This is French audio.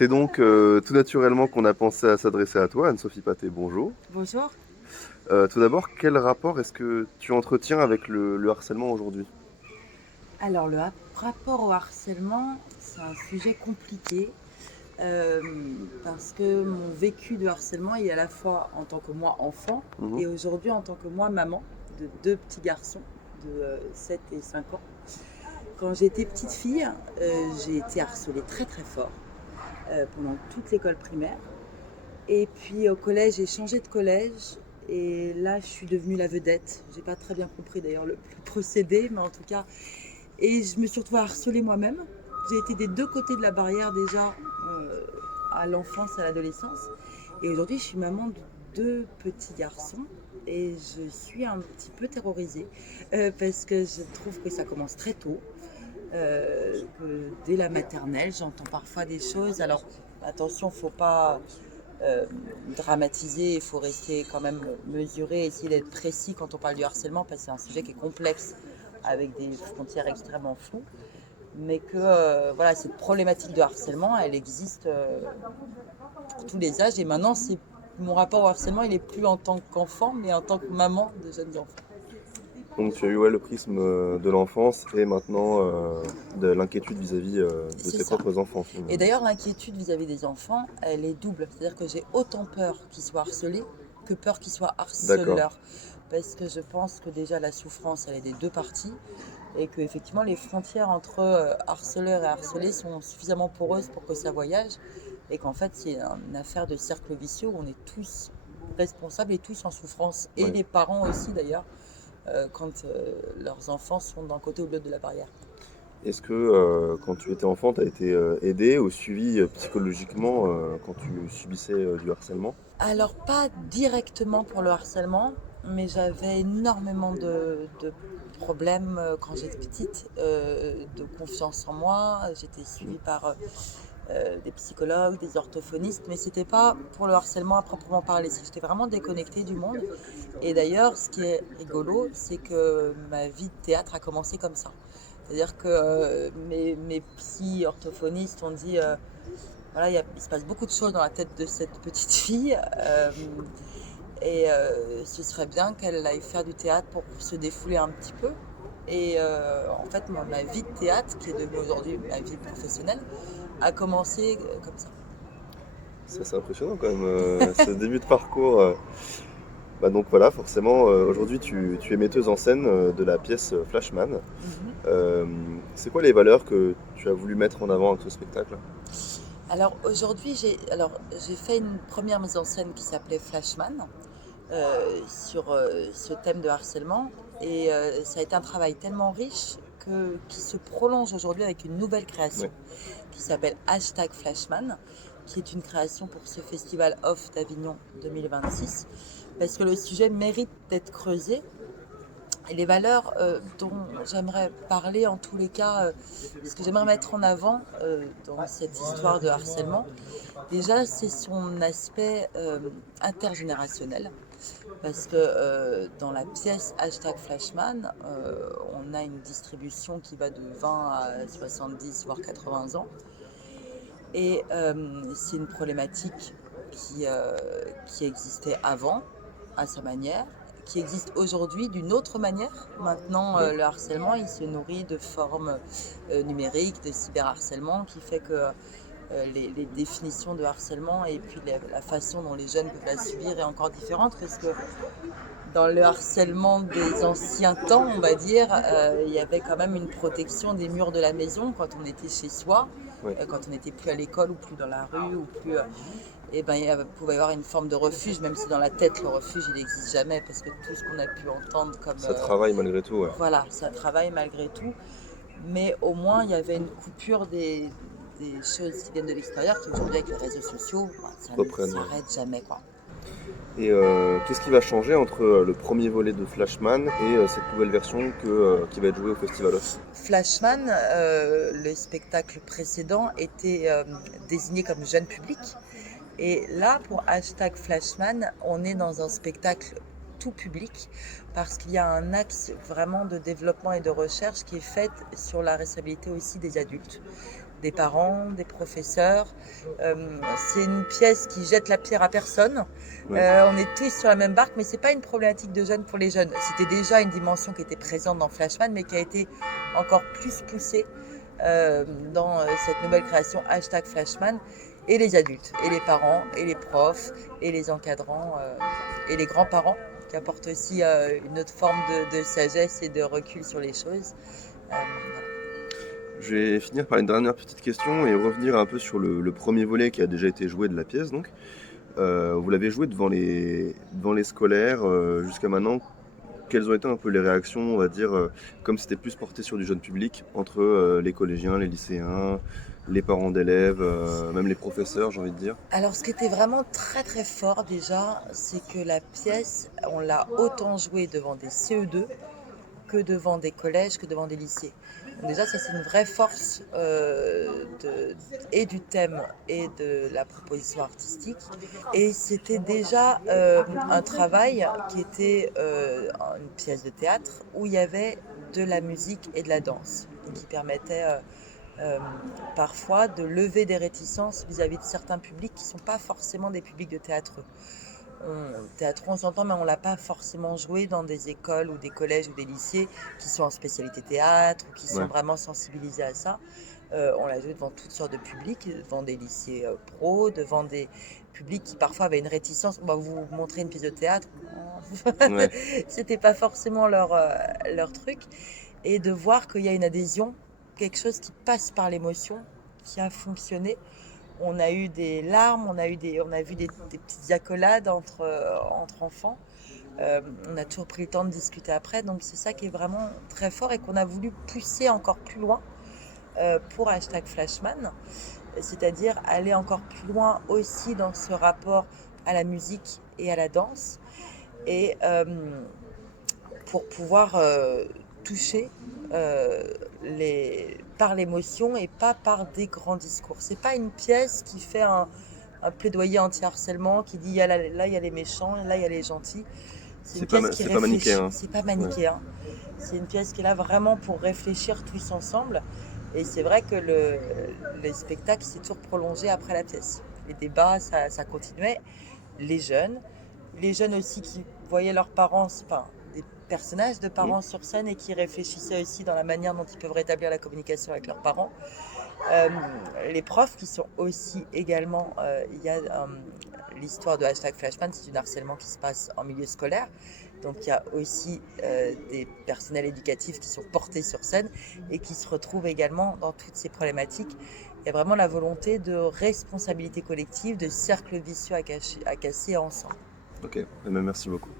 C'est donc tout naturellement qu'on a pensé à s'adresser à toi, Anne-Sophie Paté, bonjour. Bonjour. Tout d'abord, quel rapport est-ce que tu entretiens avec le harcèlement aujourd'hui? Alors, rapport au harcèlement, c'est un sujet compliqué parce que mon vécu de harcèlement est à la fois en tant que moi enfant Mhm. et aujourd'hui en tant que moi maman de deux petits garçons de 7 et 5 ans. Quand j'étais petite fille, j'ai été harcelée très très fort pendant toute l'école primaire. Et puis au collège, j'ai changé de collège et là je suis devenue la vedette. J'ai pas très bien compris d'ailleurs le procédé, mais en tout cas. Et je me suis retrouvée harcelée moi-même. J'ai été des deux côtés de la barrière déjà euh, à l'enfance, à l'adolescence. Et aujourd'hui, je suis maman de deux petits garçons et je suis un petit peu terrorisée parce que je trouve que ça commence très tôt. Que dès la maternelle, j'entends parfois des choses. Alors attention, il ne faut pas dramatiser, il faut rester quand même mesuré, essayer d'être précis quand on parle du harcèlement parce que c'est un sujet qui est complexe avec des frontières extrêmement floues, mais que voilà, cette problématique de harcèlement, elle existe pour tous les âges. Et maintenant, mon rapport au harcèlement, il est plus en tant qu'enfant, mais en tant que maman de jeunes enfants. Donc tu as eu ouais, le prisme de l'enfance et maintenant de l'inquiétude vis-à-vis de C'est tes ça. propres enfants Et finalement. d'ailleurs, l'inquiétude vis-à-vis des enfants, elle est double. C'est-à-dire que j'ai autant peur qu'ils soient harcelés que peur qu'ils soient D'accord. harceleurs. Parce que je pense que déjà la souffrance, elle est des deux parties. Et que effectivement les frontières entre harceleurs et harcelés sont suffisamment poreuses pour que ça voyage. Et qu'en fait, c'est une affaire de cercle vicieux où on est tous responsables et tous en souffrance. Et Ouais. les parents aussi d'ailleurs, quand leurs enfants sont d'un côté ou de l'autre de la barrière. Est-ce que quand tu étais enfant, tu as été aidé ou suivi psychologiquement quand tu subissais du harcèlement? Alors, pas directement pour le harcèlement, mais j'avais énormément de problèmes quand j'étais petite, de confiance en moi. J'étais suivie par des psychologues, des orthophonistes, mais c'était pas pour le harcèlement à proprement parler. J'étais vraiment déconnectée du monde. Et d'ailleurs, ce qui est rigolo, c'est que ma vie de théâtre a commencé comme ça. C'est-à-dire que mes psy orthophonistes ont dit voilà, il se passe beaucoup de choses dans la tête de cette petite fille. Ce serait bien qu'elle aille faire du théâtre pour se défouler un petit peu. Et en fait, moi, ma vie de théâtre, qui est devenue aujourd'hui ma vie professionnelle, a commencé comme ça. Ça, c'est impressionnant quand même, ce début de parcours. Bah donc voilà, forcément, aujourd'hui tu es metteuse en scène de la pièce Flashman. Mhm. Euh, c'est quoi les valeurs que tu as voulu mettre en avant avec ce spectacle? Alors aujourd'hui, j'ai fait une première mise en scène qui s'appelait Flashman sur ce thème de harcèlement. Et ça a été un travail tellement riche qui se prolonge aujourd'hui avec une nouvelle création Ouais. qui s'appelle Hashtag Flashman, qui est une création pour ce festival Off d'Avignon 2026, parce que le sujet mérite d'être creusé. Et les valeurs dont j'aimerais parler, en tous les cas, ce que j'aimerais mettre en avant dans cette histoire de harcèlement, déjà, c'est son aspect intergénérationnel. Parce que dans la pièce Hashtag Flashman, on a une distribution qui va de 20 à 70, voire 80 ans. Et c'est une problématique qui existait avant, à sa manière, qui existe aujourd'hui d'une autre manière. Maintenant, Ouais. le harcèlement, il se nourrit de formes numériques, de cyberharcèlement, qui fait que les définitions de harcèlement et puis la façon dont les jeunes peuvent la subir est encore différente, parce que dans le harcèlement des anciens temps, on va dire, il y avait quand même une protection des murs de la maison quand on était chez soi, Ouais. quand on n'était plus à l'école ou plus dans la rue ou plus. Et ben, pouvait y avoir une forme de refuge, même si dans la tête le refuge il n'existe jamais, parce que tout ce qu'on a pu entendre comme Ça travaille malgré tout, ouais. voilà, ça travaille malgré tout, mais au moins il y avait une coupure des choses qui viennent de l'extérieur, qui aujourd'hui avec les réseaux sociaux, ben, ça ne Reprennent, ouais. s'arrête jamais quoi. Et qu'est-ce qui va changer entre le premier volet de Flashman et cette nouvelle version qui va être jouée au Festival Off? Flashman, le spectacle précédent était désigné comme jeune public. Et là, pour Hashtag Flashman, on est dans un spectacle tout public parce qu'il y a un axe vraiment de développement et de recherche qui est fait sur la responsabilité aussi des adultes. des parents, des professeurs. C'est une pièce qui jette la pierre à personne. Ouais. On est tous sur la même barque, mais c'est pas une problématique de jeunes pour les jeunes. C'était déjà une dimension qui était présente dans Flashman, mais qui a été encore plus poussée dans cette nouvelle création #Flashman. Et les adultes, et les parents, et les profs, et les encadrants, et les grands-parents, qui apportent aussi une autre forme de sagesse et de recul sur les choses. Voilà. Je vais finir par une dernière petite question et revenir un peu sur le premier volet qui a déjà été joué de la pièce. Donc, vous l'avez joué devant les scolaires jusqu'à maintenant. Quelles ont été un peu les réactions, on va dire, comme c'était plus porté sur du jeune public, entre les collégiens, les lycéens, les parents d'élèves, même les professeurs, j'ai envie de dire. Alors, ce qui était vraiment très très fort déjà, c'est que la pièce, on l'a autant jouée devant des CE2 que devant des collèges, que devant des lycées. Donc déjà, ça c'est une vraie force et du thème et de la proposition artistique. Et c'était déjà un travail qui était une pièce de théâtre où il y avait de la musique et de la danse, et qui permettait parfois de lever des réticences vis-à-vis de certains publics qui ne sont pas forcément des publics de théâtre. Théâtre, on s'entend, mais on ne l'a pas forcément joué dans des écoles ou des collèges ou des lycées qui sont en spécialité théâtre ou qui sont Ouais. vraiment sensibilisés à ça. On l'a joué devant toutes sortes de publics, devant des lycées pro, devant des publics qui parfois avaient une réticence. On va vous montrer une pièce de théâtre. Ouais. C'était pas forcément leur truc. Et de voir qu'il y a une adhésion, quelque chose qui passe par l'émotion, qui a fonctionné. On a eu des larmes, on a vu des petites accolades entre enfants. On a toujours pris le temps de discuter après. Donc c'est ça qui est vraiment très fort et qu'on a voulu pousser encore plus loin pour #Flashman. C'est-à-dire aller encore plus loin aussi dans ce rapport à la musique et à la danse. Et pour pouvoir toucher par l'émotion et pas par des grands discours. C'est pas une pièce qui fait un plaidoyer anti-harcèlement, qui dit là il y a les méchants, là il y a les gentils. C'est une pièce qui C'est pas réfléchit, manichéen. c'est pas Ouais. manichéen. C'est une pièce qui est là vraiment pour réfléchir tous ensemble. Et c'est vrai que le spectacle s'est toujours prolongé après la pièce. Les débats, ça continuait. Les jeunes aussi qui voyaient leurs parents, enfin, des personnages de parents sur scène et qui réfléchissaient aussi dans la manière dont ils peuvent rétablir la communication avec leurs parents. Les profs qui sont aussi également, il y a l'histoire de #Flashman, c'est du harcèlement qui se passe en milieu scolaire. Donc il y a aussi des personnels éducatifs qui sont portés sur scène et qui se retrouvent également dans toutes ces problématiques. Il y a vraiment la volonté de responsabilité collective, de cercle vicieux à casser ensemble. Ok, eh ben, merci beaucoup.